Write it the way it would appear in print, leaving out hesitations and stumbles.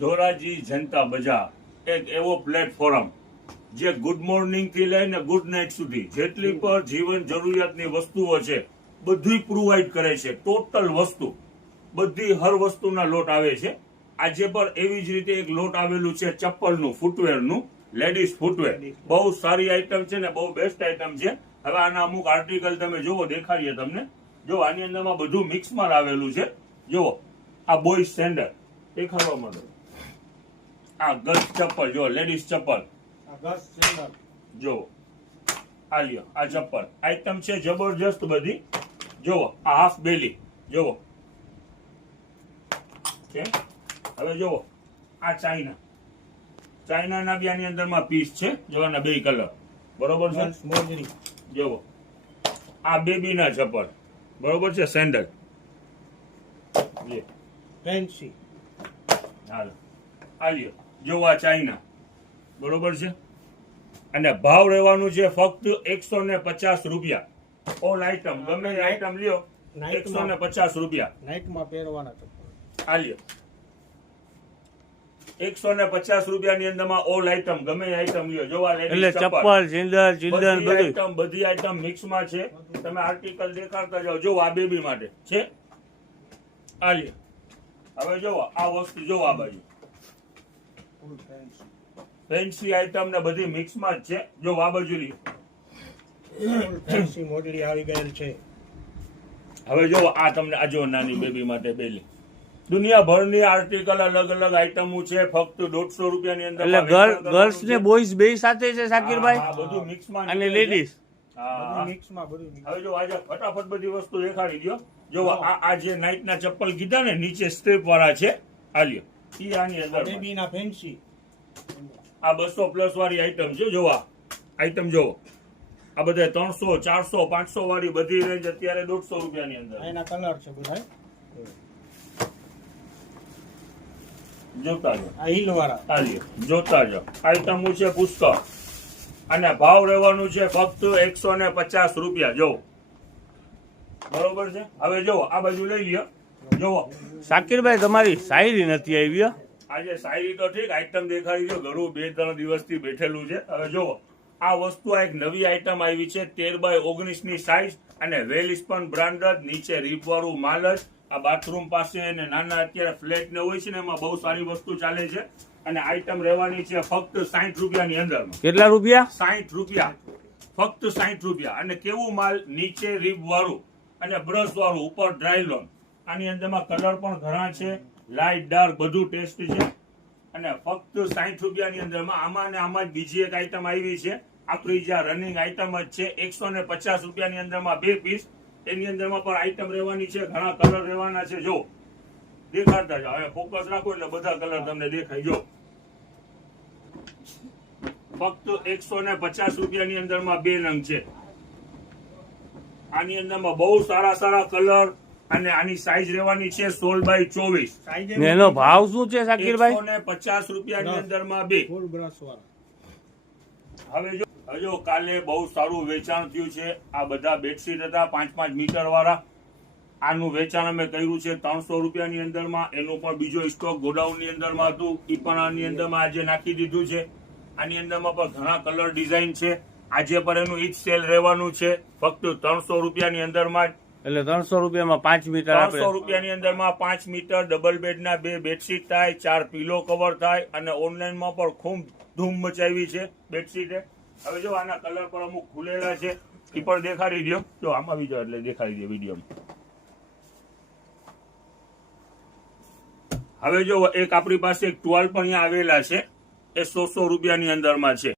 ધોરાજી જનતા બજાર એક એવો પ્લેટફોર્મ જે ગુડ મોર્નિંગ થી લઈને ગુડ નાઇટ સુધી જેટલી પણ જીવન જરૂરિયાતની વસ્તુઓ છે બધી પ્રોવાઈડ કરે છે. ટોટલ વસ્તુ બધી હર વસ્તુના લોટ આવે છે. આજે પણ એવી જ રીતે એક લોટ આવેલું છે ચપ્પલનું, ફૂટવેરનું, લેડીઝ ફૂટવેર. બહુ સારી આઈટમ છે ને બહુ બેસ્ટ આઈટમ છે. હવે આના અમુક આર્ટિકલ તમે જોવો, દેખાડીએ તમને. જો આની અંદરમાં બધું મિક્સમાં આવેલું છે. જુઓ આ બોય સેન્ડલ દેખાડવા માંડો, આ ગર્લ્સ ચપ્પલ, જો લેડીઝ ચપ્પલ, જો આ લ્યો આ ચપ્પલ આઈટમ છે જબરજસ્ત બધી. જોવો આ હાફ બેલી, જોવો છે. હવે જોવો આ ચાઇનાના બી આની અંદરમાં પીસ છે. જોવાના બે કલર, બરોબર છે. જોવો આ બેબીના ચપ્પલ, બરોબર છે, સેન્ડલ ફેન્સી. હાલો આ લ્યો, જો આ ચાઇના, બરોબર છે. અને ભાવ રહેવાનું છે ફક્ત 150 રૂપિયા. ઓલ આઈટમ ગમે એ આઈટમ લ્યો 150 રૂપિયા. નાઇટમાં પહેરવાના આ લ્યો 150 રૂપિયાની અંદરમાં ઓલ આઈટમ ગમે એ આઈટમ લ્યો. જોવા એટલે ચપ્પલ, ચિંદર, ચિંદન બધી આઈટમ મિક્સમાં છે. તમે આર્ટિકલ દેખાડતા જાઓ. જો આ બેબી માટે છે, આ લ્યો. હવે જોવો આ વસ્તુ, જો આ બાજુ ફેન્સી આઈટમ ને બધી મિક્સમાં જ છે. જો આ બાજુ લ્યો ફેન્સી મોડલી આવી ગયેલ છે. હવે જો આ તમને આ જો નાની બેબી માટે બેલી દુનિયાભરની આર્ટિકલ અલગ અલગ આઈટમો છે. ફક્ત 150 રૂપિયાની અંદર. એટલે ગર્લ્સ ને બોયઝ બે સાથે છે શાકીરભાઈ, આ બધું મિક્સમાં અને લેડીઝ. હવે જો આજે ફટાફટ બધી વસ્તુ દેખાડી દો. જો આ જે નાઇટ ના ચપ્પલ કીધા ને નીચે સ્ટ્રેપ વાળા છે, આ લ્યો ઈ આની અંદર બેબીના ફેન્સી. આ 200+ વાળી આઈટમ છે. જોવા આઈટમ જોવો, આ બધા 300, 400, 500 વાળી બધી રેન્જ અત્યારે 150 રૂપિયાની અંદર. એના કલર છે બધા. જોતા જાઓ આ હીલ વાળા, આ લ્યો જોતા જાઓ. આઈટમો છે પુષ્કળ અને ભાવ રહેવાનું છે ફક્ત 150 રૂપિયા. જો બરોબર છે. હવે જો આ બાજુ લઈ લ્યો. જોવો શાકીરભાઈ તમારી શાયરી નથી આવી. આજે શાયરી તો ઠીક, આઈટમ દેખાડી દો. ઘરું 2-3 દિવસથી બેઠેલું છે. હવે જોવો આ વસ્તુ એક નવી આઈટમ આવી છે 13x19 ની સાઈઝ અને વેલ સ્પન બ્રાન્ડેડ, નીચે રીપ વાળું માલ જ. આ બાથરૂમ પાસે અને નાના અત્યારે ફ્લેટ ને હોય છે ને એમાં બહુ સારી વસ્તુ ચાલે છે. અને આઈટમ રહેવાની છે ફક્ત 60 રૂપિયાની અંદર. કેટલા રૂપિયા? 60 રૂપિયા, ફક્ત 60 રૂપિયા. અને કેવું માલ, નીચે રીપ વાળું અને બ્રશ વાળું, ઉપર ડ્રાયલોન. આની અંદરમાં કલર પણ ઘણા છે, લાઇટ ડાર્ક બધું ટેસ્ટ છે. અને ફક્ત 60 રૂપિયાની અંદરમાં આમાં ને આમાં જ બીજી એક આઈટમ આવી છે. આપણી જે રનિંગ આઈટમ જ છે 150 રૂપિયાની અંદરમાં 2 પીસ. એની અંદરમાં પણ આઈટમ રહેવાની છે, ઘણા કલર રહેવાના છે. જો દેખાડતા જાઓ, હવે ફોકસ રાખો એટલે બધા કલર તમને દેખાય. જો ફક્ત 150 રૂપિયાની અંદરમાં 2 નંગ છે. આની અંદરમાં બહુ સારા સારા કલર અને આની સાઈઝ રહેવાની છે 16x24. એનો ભાવ શું છે શાકીરભાઈ? 150 રૂપિયાની અંદરમાં 2 ફૂલ બ્રશ વાળા. હવે જો કાલે બહુ સારું વેચાણ થયું છે. આ બધા બેડશીટ હતા 5-5 મીટર વાળા. આનું વેચાણ અમે કર્યું છે 300 રૂપિયાની અંદરમાં. એનું પણ બીજો સ્ટોક ગોડાઉન ની અંદરમાં હતું, એ પણ આની અંદરમાં આજે નાખી દીધું છે. આની અંદરમાં પણ ઘણા કલર ડિઝાઇન છે. આજે પણ એનું ઈ જ સેલ રહેવાનું છે ફક્ત 300 રૂપિયાની અંદરમાં જ. એટલે 300 રૂપિયામાં 5 મીટર. 300 રૂપિયાની અંદરમાં 5 મીટર ડબલ બેડના 2 બેડશીટ થાય, 4 પિલો કવર થાય. અને ઓનલાઈનમાં પણ ખૂબ ધૂમ મચાવી છે બેડશીટે. હવે જો આના કલર પર અમુક ખુલેલા છે, એ પણ દેખાડી દો. જો આમાં બીજો એટલે દેખાડી દો વિડીયોમાં. હવે જો એક આપણી પાસે એક ટુવાલ પણ અહીંયા આવેલા છે, એ 100 રૂપિયાની અંદરમાં છે.